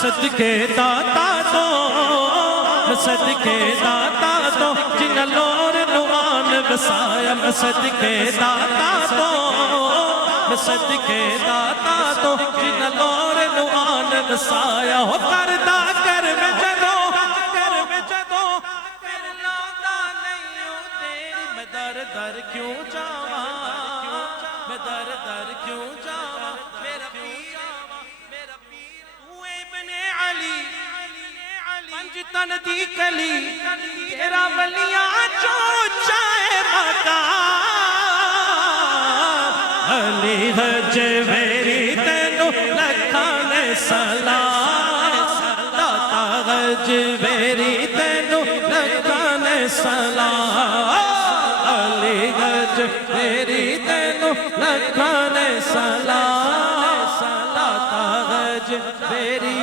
صدقے داتا تو صدقے داتا تو جن لور نوان وسایا صدقے داتا تو صدقے داتا تو جن لور نوان وسایا ہو کردہ کر میں جدو پھر لادا نہیں ہوں تیری میں در در کیوں جاواں میں در در کیوں جاواں میرا پیر تو ابن علی پنج تن دی کلی تیرا ولیاں جو چاہے مقام علی حج میری تینو لکھانے سلام داتا حج میری تینو لکھانے سلام علی حج میری تینو لکھانے سلام داتا حج میری